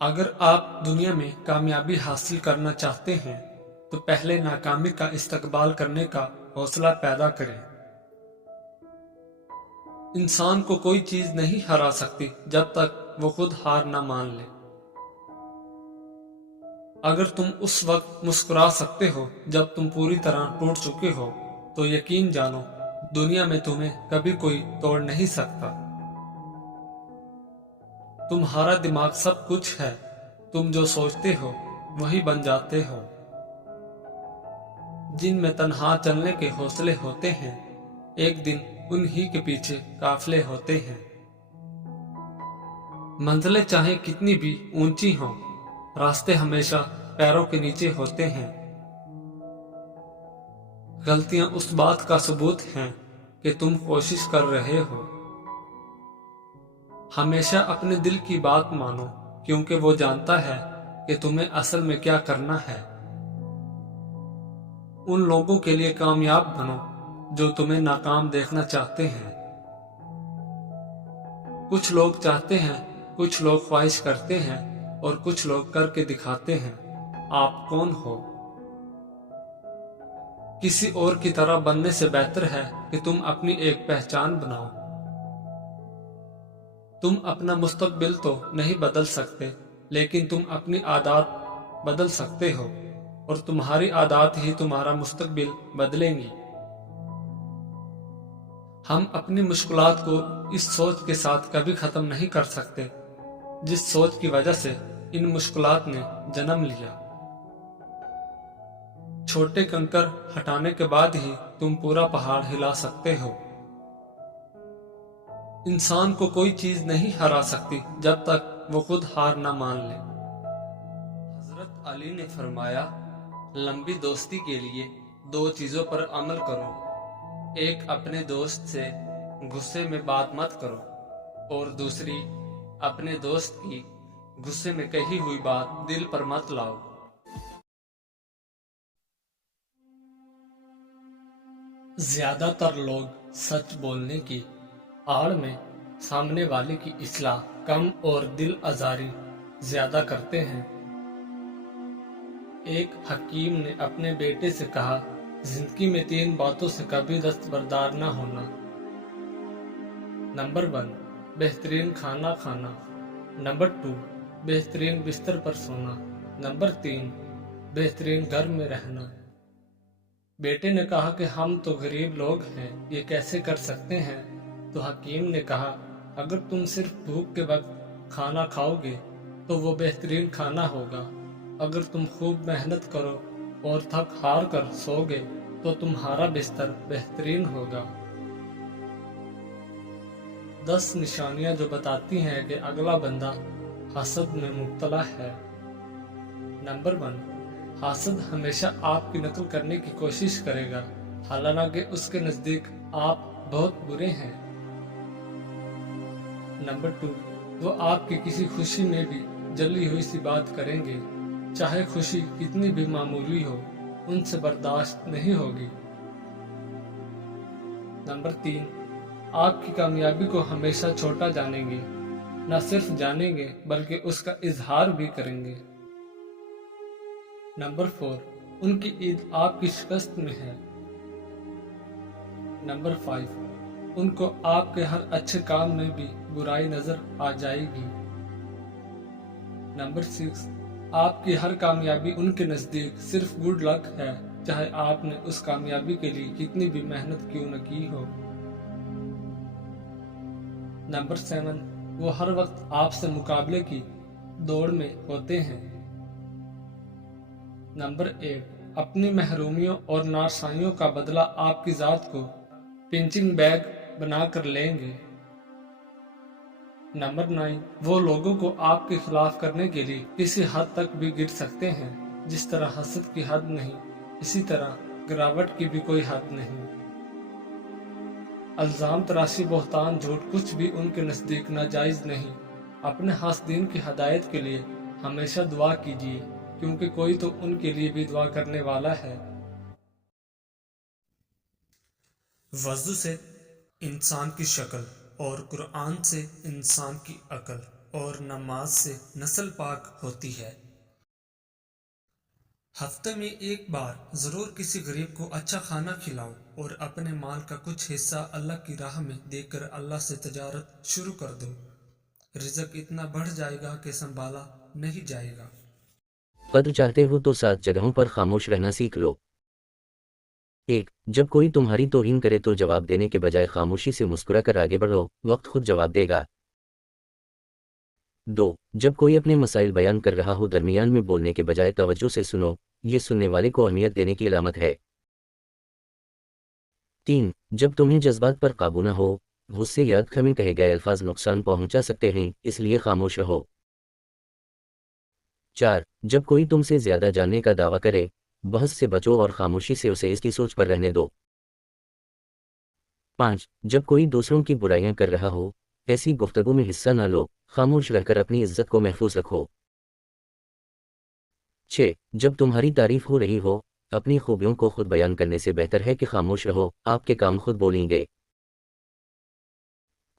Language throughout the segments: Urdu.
اگر آپ دنیا میں کامیابی حاصل کرنا چاہتے ہیں تو پہلے ناکامی کا استقبال کرنے کا حوصلہ پیدا کریں۔ انسان کو کوئی چیز نہیں ہرا سکتی جب تک وہ خود ہار نہ مان لے۔ اگر تم اس وقت مسکرا سکتے ہو جب تم پوری طرح ٹوٹ چکے ہو تو یقین جانو دنیا میں تمہیں کبھی کوئی توڑ نہیں سکتا۔ تمہارا دماغ سب کچھ ہے، تم جو سوچتے ہو وہی بن جاتے ہو۔ جن میں تنہا چلنے کے حوصلے ہوتے ہیں ایک دن انہی کے پیچھے قافلے ہوتے ہیں۔ منزلیں چاہے کتنی بھی اونچی ہوں، راستے ہمیشہ پیروں کے نیچے ہوتے ہیں۔ غلطیاں اس بات کا ثبوت ہیں کہ تم کوشش کر رہے ہو۔ ہمیشہ اپنے دل کی بات مانو کیونکہ وہ جانتا ہے کہ تمہیں اصل میں کیا کرنا ہے۔ ان لوگوں کے لیے کامیاب بنو جو تمہیں ناکام دیکھنا چاہتے ہیں۔ کچھ لوگ چاہتے ہیں، کچھ لوگ خواہش کرتے ہیں اور کچھ لوگ کر کے دکھاتے ہیں۔ آپ کون ہو؟ کسی اور کی طرح بننے سے بہتر ہے کہ تم اپنی ایک پہچان بناؤ۔ تم اپنا مستقبل تو نہیں بدل سکتے لیکن تم اپنی عادات بدل سکتے ہو اور تمہاری عادات ہی تمہارا مستقبل بدلیں گی۔ ہم اپنی مشکلات کو اس سوچ کے ساتھ کبھی ختم نہیں کر سکتے جس سوچ کی وجہ سے ان مشکلات نے جنم لیا۔ چھوٹے کنکر ہٹانے کے بعد ہی تم پورا پہاڑ ہلا سکتے ہو۔ انسان کو کوئی چیز نہیں ہرا سکتی جب تک وہ خود ہار نہ مان لے۔ حضرت علی نے فرمایا، لمبی دوستی کے لیے دو چیزوں پر عمل کرو، ایک اپنے دوست سے غصے میں بات مت کرو اور دوسری اپنے دوست کی غصے میں کہی ہوئی بات دل پر مت لاؤ۔ زیادہ تر لوگ سچ بولنے کی آڑ میں سامنے والے کی اصلاح کم اور دل آزاری زیادہ کرتے ہیں۔ ایک حکیم نے اپنے بیٹے سے کہا، زندگی میں 3 باتوں سے کبھی دستبردار نہ ہونا۔ نمبر 1، بہترین کھانا کھانا۔ نمبر 2، بہترین بستر پر سونا۔ نمبر 3، بہترین گھر میں رہنا۔ بیٹے نے کہا کہ ہم تو غریب لوگ ہیں، یہ کیسے کر سکتے ہیں؟ تو حکیم نے کہا، اگر تم صرف بھوک کے وقت کھانا کھاؤ گے تو وہ بہترین کھانا ہوگا، اگر تم خوب محنت کرو اور تھک ہار کر سو گے تو تمہارا بستر بہترین ہوگا۔ 10 نشانیاں جو بتاتی ہیں کہ اگلا بندہ حسد میں مبتلا ہے۔ نمبر 1، حاسد ہمیشہ آپ کی نقل کرنے کی کوشش کرے گا حالانکہ اس کے نزدیک آپ بہت برے ہیں۔ نمبر 2، وہ آپ کی کسی خوشی میں بھی جلی ہوئی سی بات کریں گے، چاہے خوشی کتنی بھی معمولی ہو، ان سے برداشت نہیں ہوگی۔ نمبر 3، آپ کی کامیابی کو ہمیشہ چھوٹا جانیں گے، نہ صرف جانیں گے بلکہ اس کا اظہار بھی کریں گے۔ نمبر 4، ان کی عید آپ کی شکست میں ہے۔ نمبر 5، ان کو آپ کے ہر اچھے کام میں بھی برائی نظر آ جائے گی۔ نمبر 6، آپ کی ہر کامیابی ان کے نزدیک صرف گڈ لک ہے، چاہے آپ نے اس کامیابی کے لیے کتنی بھی محنت کیوں نہ کی ہو۔ نمبر 7، وہ ہر وقت آپ سے مقابلے کی دوڑ میں ہوتے ہیں۔ نمبر 8، اپنی محرومیوں اور نارسائیوں کا بدلہ آپ کی ذات کو پنچنگ بیگ بنا کر لیں گے۔ نمبر 9، وہ لوگوں کو آپ کے خلاف کرنے کے لیے کسی حد تک بھی گر سکتے ہیں، جس طرح حسد کی حد نہیں، اسی طرح گراوٹ کی بھی کوئی حد نہیں۔ الزام تراشی، بہتان، جھوٹ کچھ بھی ان کے نزدیک ناجائز نہیں۔ اپنے حاسدین کی ہدایت کے لیے ہمیشہ دعا کیجیے کیونکہ کوئی تو ان کے لیے بھی دعا کرنے والا ہے۔ وضو سے انسان کی شکل اور قرآن سے انسان کی عقل اور نماز سے نسل پاک ہوتی ہے۔ ہفتے میں ایک بار ضرور کسی غریب کو اچھا کھانا کھلاؤ اور اپنے مال کا کچھ حصہ اللہ کی راہ میں دے کر اللہ سے تجارت شروع کر دو۔ رزق اتنا بڑھ جائے گا کہ سنبھالا نہیں جائے گا۔ قدر چاہتے ہو تو 7 جگہوں پر خاموش رہنا سیکھ لو۔ 1. جب کوئی تمہاری توہین کرے تو جواب دینے کے بجائے خاموشی سے مسکرا کر آگے بڑھو، وقت خود جواب دے گا۔ 2. جب کوئی اپنے مسائل بیان کر رہا ہو درمیان میں بولنے کے بجائے توجہ سے سنو، یہ سننے والے کو اہمیت دینے کی علامت ہے۔ 3. جب تمہیں جذبات پر قابو نہ ہو، غصے یا غصے میں کہے گئے الفاظ نقصان پہنچا سکتے ہیں، اس لیے خاموش رہو۔ 4. جب کوئی تم سے زیادہ جاننے کا دعویٰ کرے، بحث سے بچو اور خاموشی سے اسے اس کی سوچ پر رہنے دو۔ 5. جب کوئی دوسروں کی برائیاں کر رہا ہو، ایسی گفتگو میں حصہ نہ لو، خاموش رہ کر اپنی عزت کو محفوظ رکھو۔ 6. جب تمہاری تعریف ہو رہی ہو، اپنی خوبیوں کو خود بیان کرنے سے بہتر ہے کہ خاموش رہو، آپ کے کام خود بولیں گے۔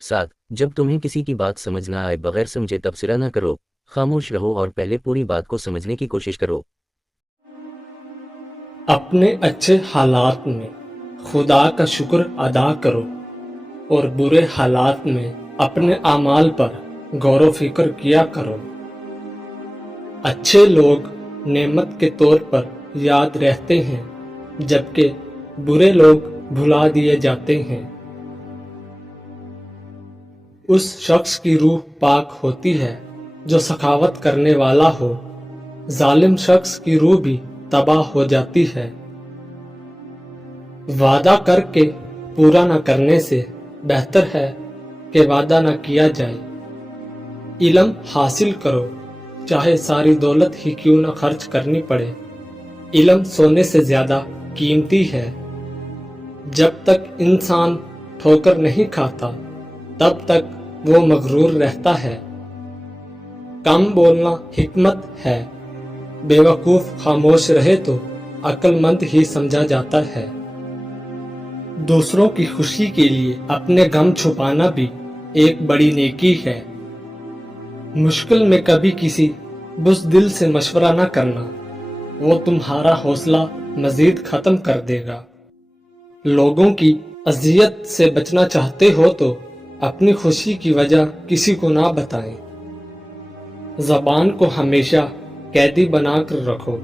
7. جب تمہیں کسی کی بات سمجھ نہ آئے بغیر سمجھے تبصرہ نہ کرو، خاموش رہو اور پہلے پوری بات کو سمجھنے کی کوشش کرو۔ اپنے اچھے حالات میں خدا کا شکر ادا کرو اور برے حالات میں اپنے اعمال پر غور و فکر کیا کرو۔ اچھے لوگ نعمت کے طور پر یاد رہتے ہیں جبکہ برے لوگ بھلا دیے جاتے ہیں۔ اس شخص کی روح پاک ہوتی ہے جو سخاوت کرنے والا ہو، ظالم شخص کی روح بھی تباہ ہو جاتی ہے۔ وعدہ کر کے پورا نہ کرنے سے بہتر ہے کہ وعدہ نہ کیا جائے۔ علم حاصل کرو، چاہے ساری دولت ہی کیوں نہ خرچ کرنی پڑے۔ علم سونے سے زیادہ قیمتی ہے۔ جب تک انسان ٹھوکر نہیں کھاتا تب تک وہ مغرور رہتا ہے۔ کم بولنا حکمت ہے، بے وقوف خاموش رہے تو عقل مند ہی سمجھا جاتا ہے۔ دوسروں کی خوشی کے لیے اپنے غم چھپانا بھی ایک بڑی نیکی ہے۔ مشکل میں کبھی کسی بزدل سے مشورہ نہ کرنا، وہ تمہارا حوصلہ مزید ختم کر دے گا۔ لوگوں کی اذیت سے بچنا چاہتے ہو تو اپنی خوشی کی وجہ کسی کو نہ بتائیں۔ زبان کو ہمیشہ قیدی بنا کر رکھو،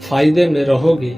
فائدے میں رہو گے۔